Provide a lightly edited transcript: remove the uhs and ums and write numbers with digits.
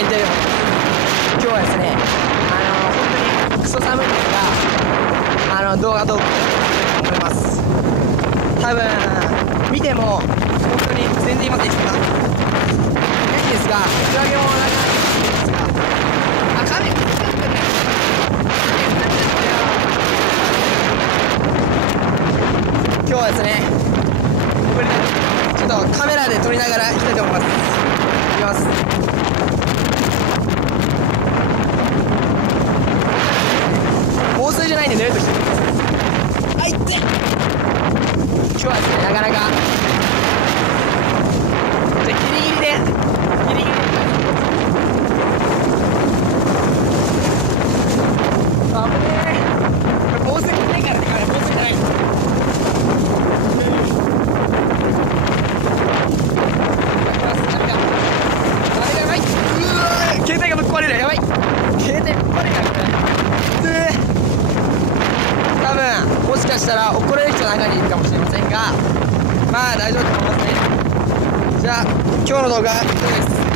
インという今日はですね、本当にクソ寒いんですが、動画投稿したいと思います。多分見ても本当に全然いませんでした。いいですが、打ち上げも長いですが、カメラ使ってね。今日はですね、これちょっとカメラで撮りながら行きたいと思います。行きます。防水じゃないんで濡れるときてあいって、今日はですね、なかなかじゃギリギリであぶねえ、これ防水じゃないからね、防水じゃない。携帯がぶっ壊れる。やばい、携帯ぶっ壊れるからこれ。多分もしかしたら怒られる人の中にいるかもしれませんが、まあ大丈夫だと思いますね。じゃあ今日の動画以上です。